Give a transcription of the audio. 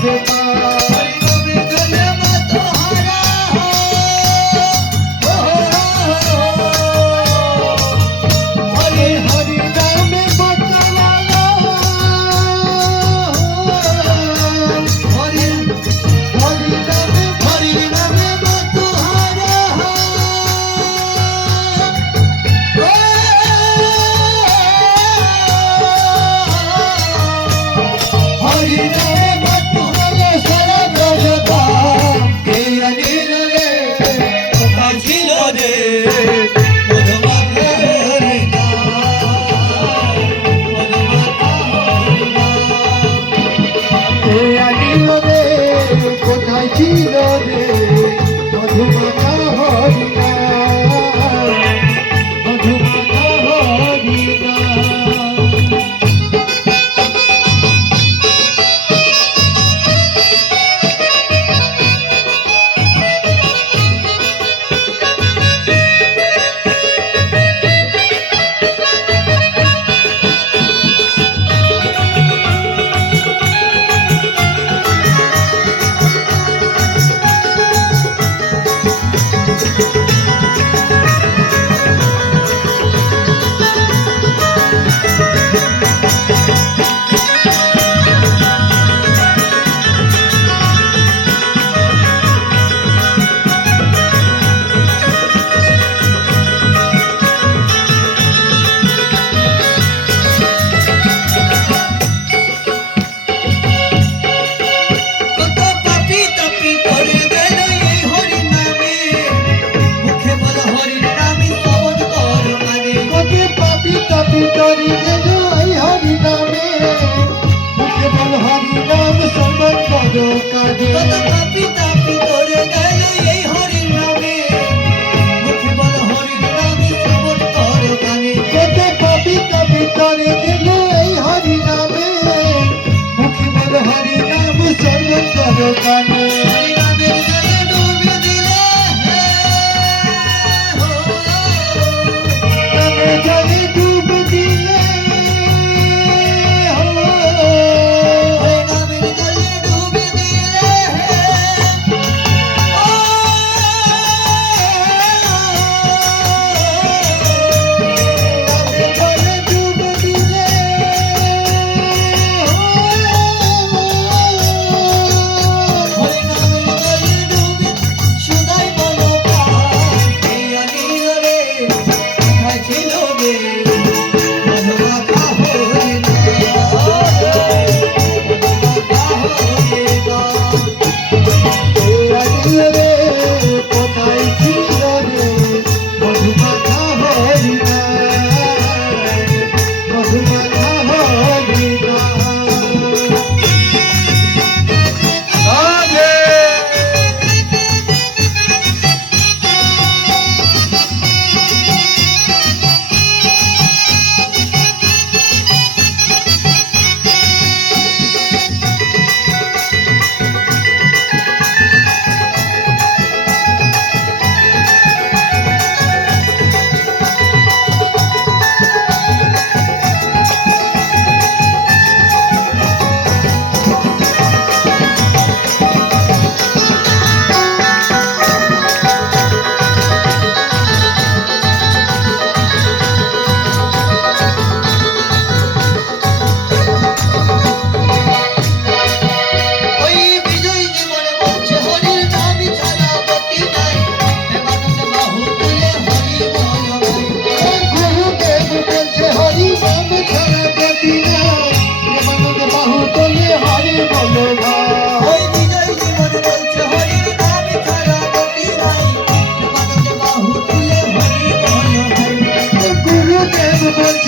Ave কাজে Senhor